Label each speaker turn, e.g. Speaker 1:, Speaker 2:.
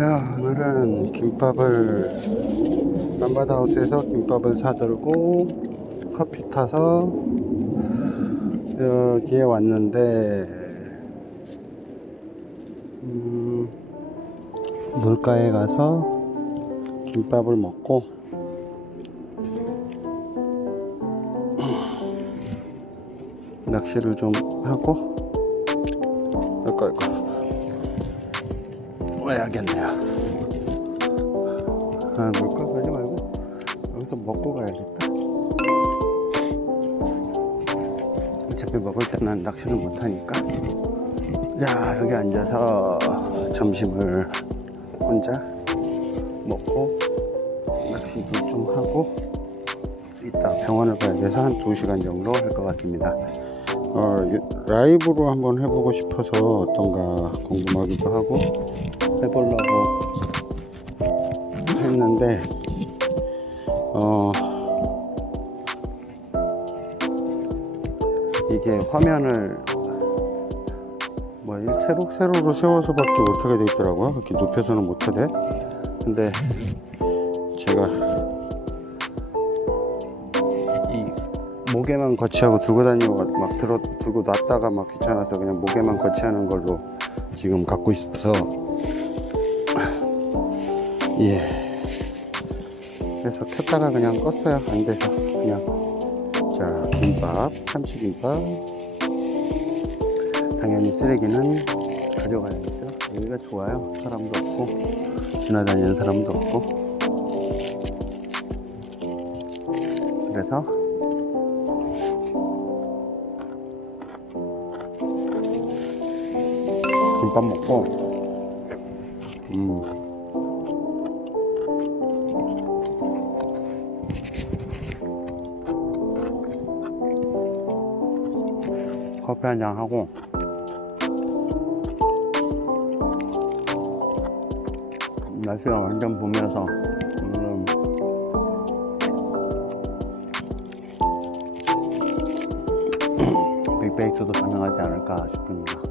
Speaker 1: 야 오늘은 김밥을 맘바다하우스에서 김밥을 사들고 커피 타서 여기에 왔는데 음, 물가에 가서 김밥을 먹고 낚시를 좀 하고 아 이고 와야겠네요. 아 물가 가지 말고 여기서 먹고 가야겠다. 어차피 먹을 때는 낚시를 못하니까. 자 여기 앉아서 점심을 혼자 먹고 낚시도 좀 하고 이따 병원을 가야 돼서 한 2시간 정도 할 것 같습니다. 어, 유- 라이브로 한번 해보고 싶어서 어떤가 궁금하기도 하고 해보려고 했는데 어 이게 화면을 뭐이 세로 세로로 세워서밖에 못하게 돼 있더라고요. 이렇게 눕혀서는 못하대 근데 제가 이 목에만 거치하고 들고 다니고 막 들어 들고 놨다가 막 귀찮아서 그냥 목에만 거치하는 걸로 지금 갖고 있어서 예. 그래서 켰다가 그냥 껐어요. 안 돼서 그냥 자 김밥 참치김밥. 당연히 쓰레기는 가져가야겠죠. 여기가 좋아요. 사람도 없고 지나다니는 사람도 없고. 그래서 김밥 먹고 음 커피 한 잔 하고 날씨가 완전 봄이어서 오늘은 빅베이크도 가능하지 않을까 싶습니다.